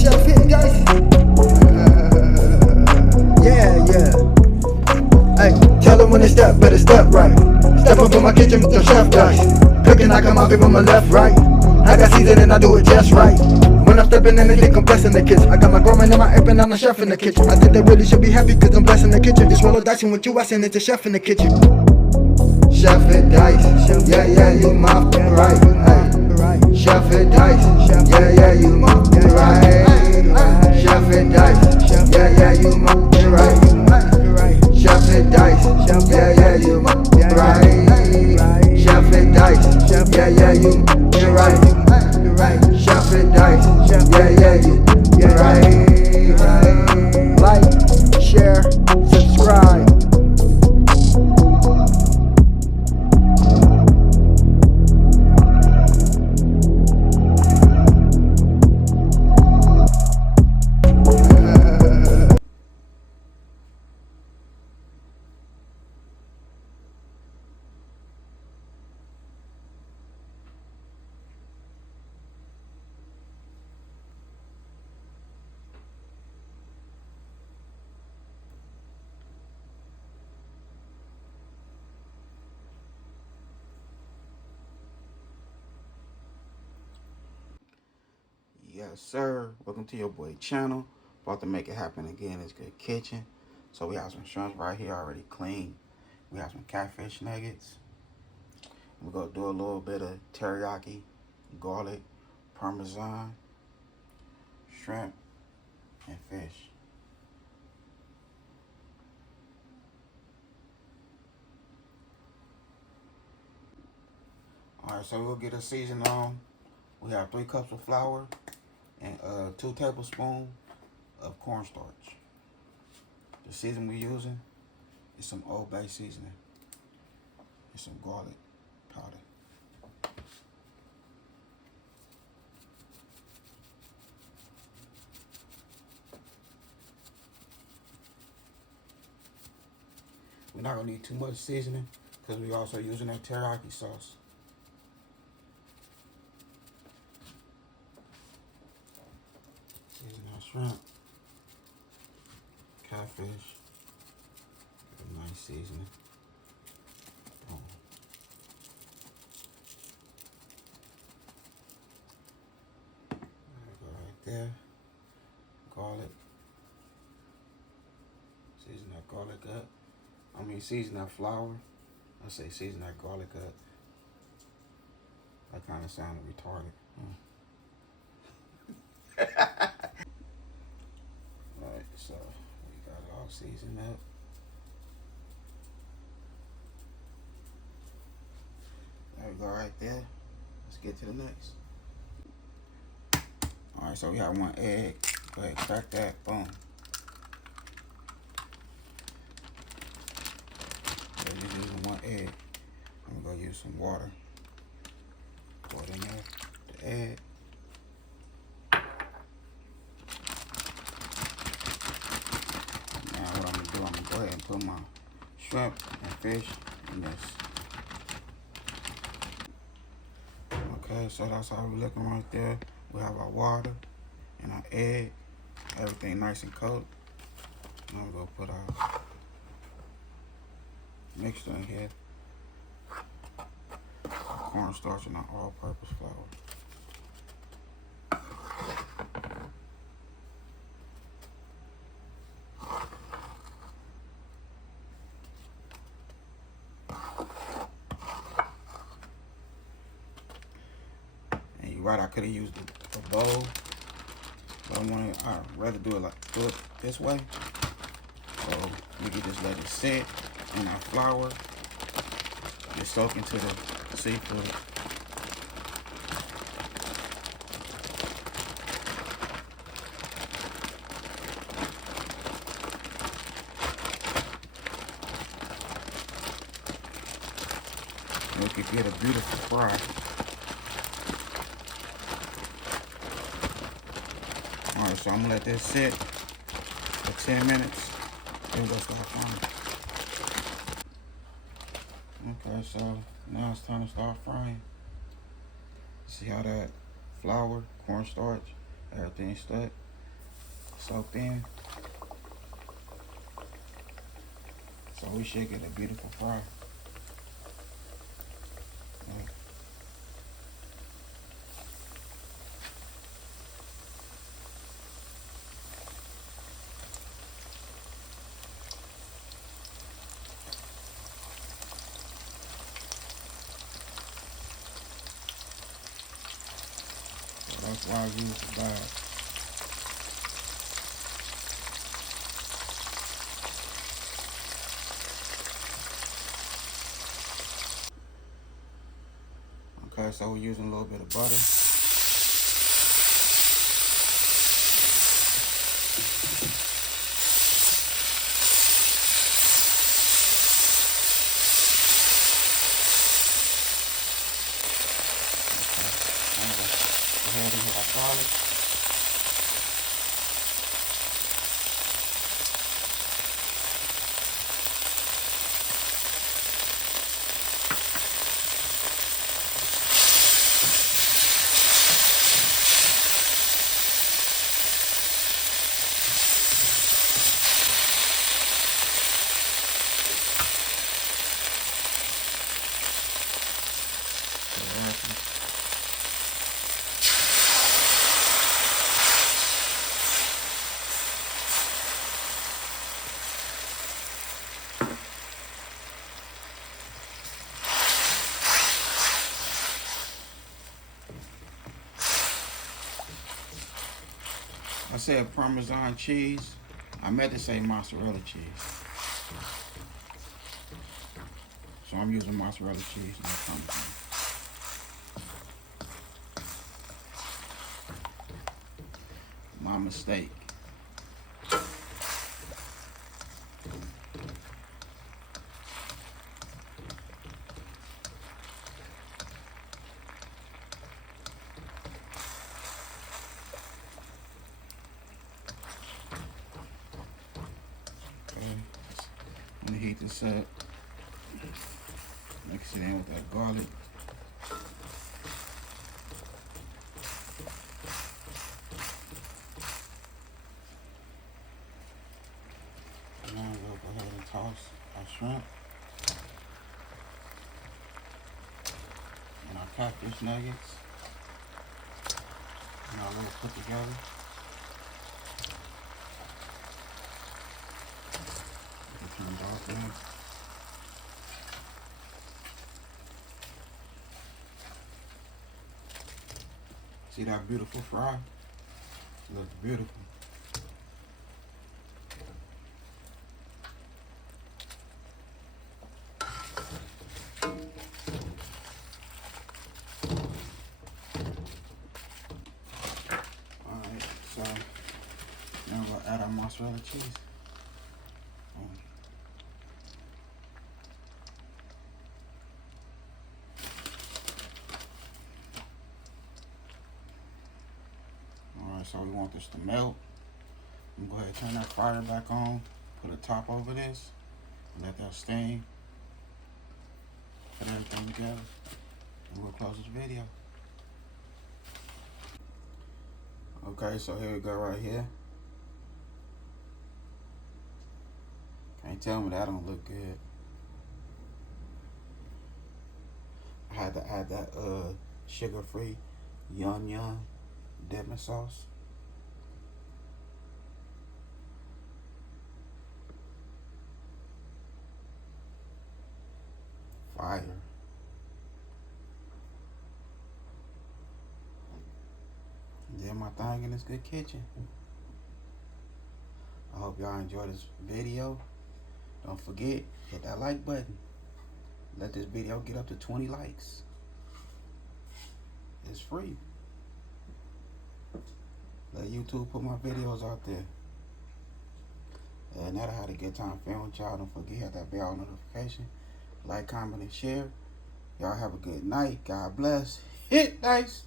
chef hit, guys. Yeah. Hey, tell them when they step, better step right. Step up in my kitchen with the chef guys. Cooking, I come out from my left, right. I got season and I do it just right. When I'm stepping in, they think I'm blessing the kitchen. I got my grandma and my app and I'm the chef in the kitchen. I think they really should be happy cause I'm blessing the kitchen. This roll of dicing with you, I send it to chef in the kitchen. Chef and dice, yeah, you my right. Hey. Chef and dice, yeah, you my right. Chef and dice, yeah, you my right. Chef and dice, yeah, you my right. Chef and dice, yeah, you right. Chef and dice, yeah, you right. Like, share, subscribe. Yes, sir. Welcome to your boy channel. About to make it happen again. It's Good Kitchen. So we have some shrimps right here already clean. We have some catfish nuggets. We're gonna do a little bit of teriyaki, garlic, parmesan, shrimp, and fish. Alright, so we'll get a season on. We have 3 cups of flour and 2 tablespoons of cornstarch. The season we're using is some Old Bay seasoning and some garlic powder. We're not gonna need too much seasoning because we're also using that teriyaki sauce. Season our shrimp, catfish, a nice seasoning. Boom. There we go right there. Garlic. Season that garlic up. Season that flour. I say season that garlic up. That kind of sounded retarded. Alright, so we got it all seasoned up. There we go right there. Let's get to the next. Alright, so we have 1 egg. Go ahead, crack that. Boom. So just using 1 egg. I'm gonna go use some water. Pour it in there. The egg. Now what I'm gonna do, I'm gonna go ahead and put my shrimp and fish in this. Okay, so that's how we're looking right there. We have our water and our egg, everything nice and cold. Now we're gonna put our mixture in here. Cornstarch and our all-purpose flour. And you're right, I could have used a bowl, but I'd rather do it this way. So we can just let it sit in our flour, just soak into the seafood. We could get a beautiful fry. Alright, so I'm gonna let this sit for 10 minutes. Then we'll start frying. Okay, so now it's time to start frying. See how that flour, cornstarch, everything stuck? soaked in. So we should get a beautiful fry. Yeah. So that's why I use the bag. Okay, so we're using a little bit of butter. Go ahead and hit our garlic. I said Parmesan cheese. I meant to say mozzarella cheese. So I'm using mozzarella cheese, not Parmesan. My mistake. I'm gonna heat this up. Mix it in with that garlic. And now we'll go ahead and toss our shrimp and our catfish nuggets and our little put together. Turn it off there. See that beautiful fry? It looks beautiful. Alright, so now we'll add our mozzarella cheese. So we want this to melt. I'm gonna go ahead and turn that fryer back on, put a top over this, and let that steam. Put everything together, and we'll close this video. Okay, so here we go right here. Can't tell me that don't look good. I had to add that sugar-free yum dipping sauce. Fire. Did my thing in this good kitchen. I hope y'all enjoy this video. Don't forget, hit that like button. Let this video get up to 20 likes. It's free. Let YouTube put my videos out there. And that'll have a good time filming with y'all. Don't forget, hit that bell notification. Like, comment, and share. Y'all have a good night. God bless. Hit nice.